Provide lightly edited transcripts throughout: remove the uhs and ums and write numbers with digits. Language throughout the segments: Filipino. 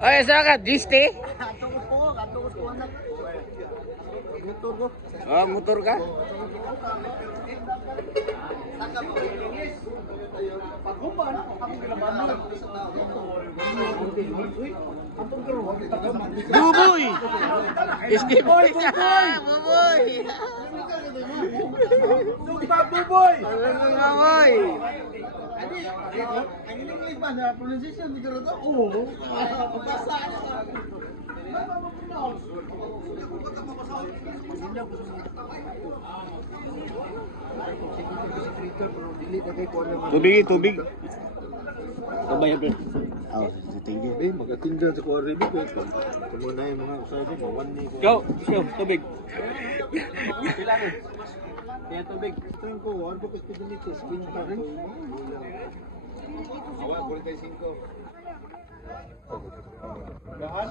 Ay, saan ka? Diste? Atungos ko anak. Motor ko. Oh, motor ka? Buboy! Escape boy! Buboy! Sumpah buboy! Buboy! Ang ining ba na pronunciation di ko to? Oo. Basa. Tubig. Kabayad rin. Oh, tinggi. Magatindan sa kuwari di ko. Kumuna yung mga usabi mo, one day ko. Go, tubig. Pila ni? Kaya tubig. Ito yung ko, 1 ko speed nito, screen pa rin. Awa, 45. Lahat?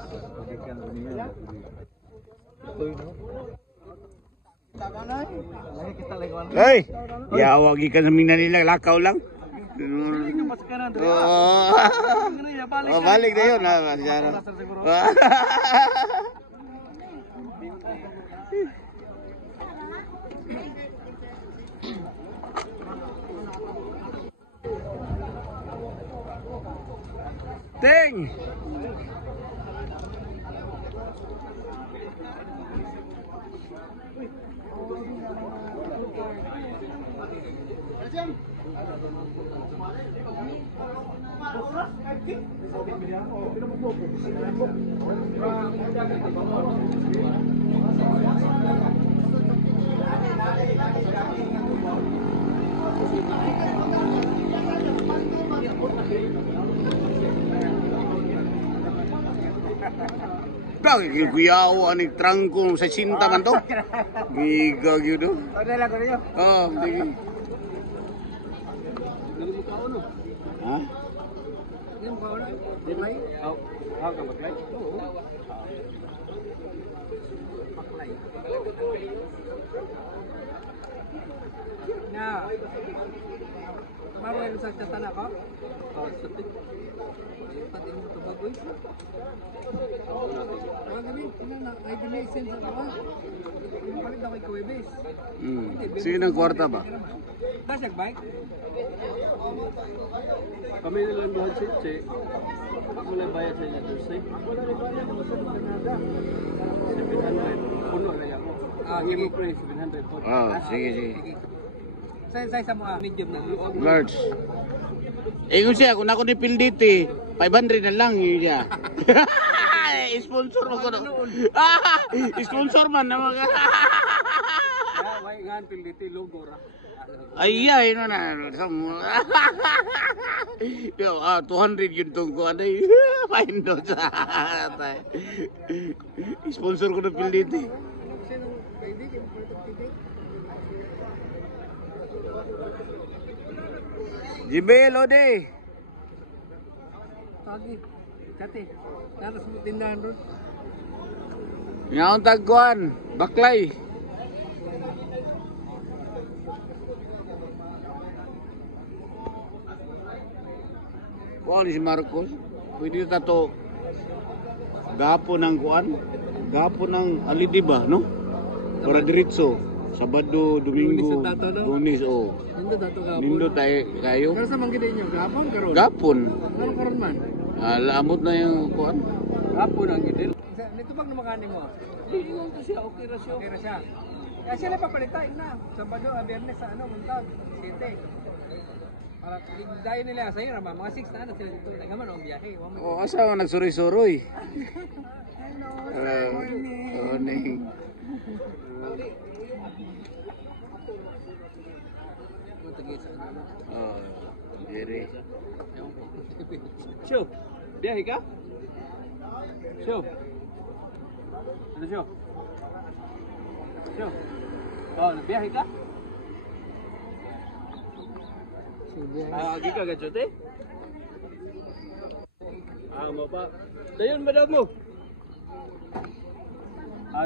Hey! Yawag ka sa Manila, lakaw lang. Oh, balik na yun. Ting! Bakit kuyaw aning trangko sa sinta man to? Giga gitu. Ada lagu niyo? Oh, sige. Ha? Yung ko na. Di may? Oh, ka maglay? Oo. Maklay. Na. Maro sa chat na ko. Oh, sutik. Pati mo to bagoy. Wala gabi, na ay dinay sense ako. Palit ako ikaw base. Sige ng kwarta ba? Dasag bike. Kami nilang duhan si ako lang bayad sa inyo Thursday. Ako lang bayad mo sa Canada. 700. Puno na ako. Give me praise 700 po. Oh, sige. Say sa mo medium na. Large. Ingon siya, kung ako ni Pilditi, 500 na lang yun siya. Sponsor mo ko. Sponsor man na mga. Why nga Pilditi logo ra. Ay, no na. 200 yun tong ko. Ano yun? Find out sa atay. Sponsor ko ng Pilditi. Jibel, Ode. Tagi. Kati. Naras mo tindahan doon. Ngayon tagkuhan, baklay. Kuhan si Marcos. Pwede na to gapo ng kuhan. Gapo ng alidiba, no? Para diretso. Sabado, Domingo, Lunes, oh. Nindo dato gapon. Nindo tayo kayo. Pero sa mangkita inyo, gapon karon. Gapon. Ano karon man? Lamot na yung kuhan. Apo nang gidil. Nito bag namakani mo? Ingon to siya okay ra siya. Okay ra siya. Kaya sila papalitan na. Sabado, Biyernes sa ano, Muntag, City. Para dahil nila sa iyo naman, mga 6 na ano sila dito. Nagaman ang biyahe. Oh, asa nagsuroy-suroy. Hello, morning. Oh, Jerry. Show. Biyahe ka? Show. Ano show? Show. Oh, biyahe ka? Agi ka gadyote? Mo pa. Dayon madam mo.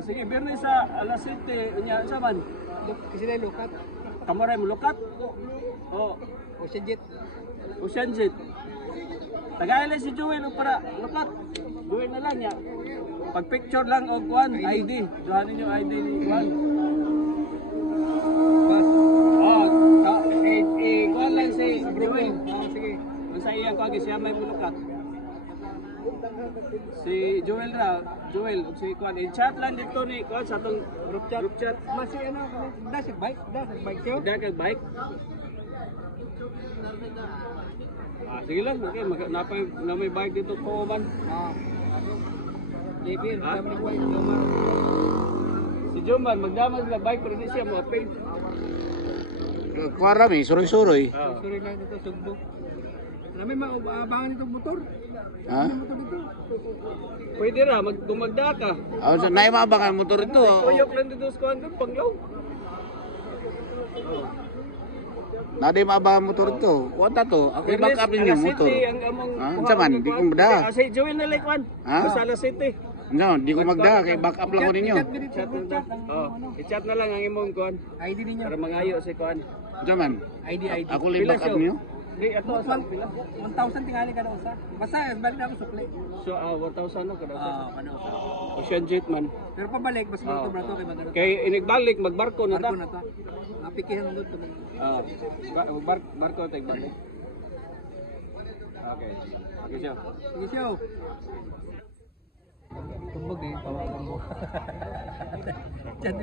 Sige, Biyernes sa alas 7 unya sa man. Kasi na lukat. Kamoray mo lukat? Oh, Ocean Jet. Ocean Jet. Tagay lang si Joel o para lukat. Joel na lang ya. Pag picture lang o kuan ID. Duhanin yung ID ni kuan. Oh, kuan lang si Joel. Sige. Sa iyang kuan siya may bulukat. Si Joel ra, Joel ug si kuan i-chat lang dito ni kuan sa tong group chat. Mas si ano, dasig bike siyo. Ida kag bike. Sige lang, okay, na may bike dito ko man. Libin, Ha? kami ni Boy, Jomar. Si Juman, magdamag na bike pero di siya mo apil. Kuwara mi, suroy-suroy. Sorry lang dito, sugbo. Namin maabangan itong motor. Ha? May motor dito. Pwede ra, gumagda ka. Oh, so, naay maabangan motor ito. Tuyok lang dito sa kuwan doon, panglaw. Naday maabangan motor ito. Kuwanta to. Ako i-back up ninyo motor. Ang among Ha? Unsa man, di ko magda. Si Joel na like one. Ha? Sa alas 7. No, di ko magda kay back up lang ko ninyo. Chat ganito, Chat group na. chat. Oh, i-chat na lang ang imong kuwan ID ninyo. para mangayo si kuwan. Unsa man? ID. Ako li back up niyo. Di ato sa pila. 1,000 tingali kada usa. Basta balik na ako sukli. So 1,000 no kada. Kana usa. O siya jet man. Pero pabalik mas brato kay magano. Kay inigbalik magbarko na ta. Barko na ta. Apikihan nandun to. Ah, barko tay balik. Okay. Okay siya. Sige siyo. Tumbog eh, tawagan mo. Chat.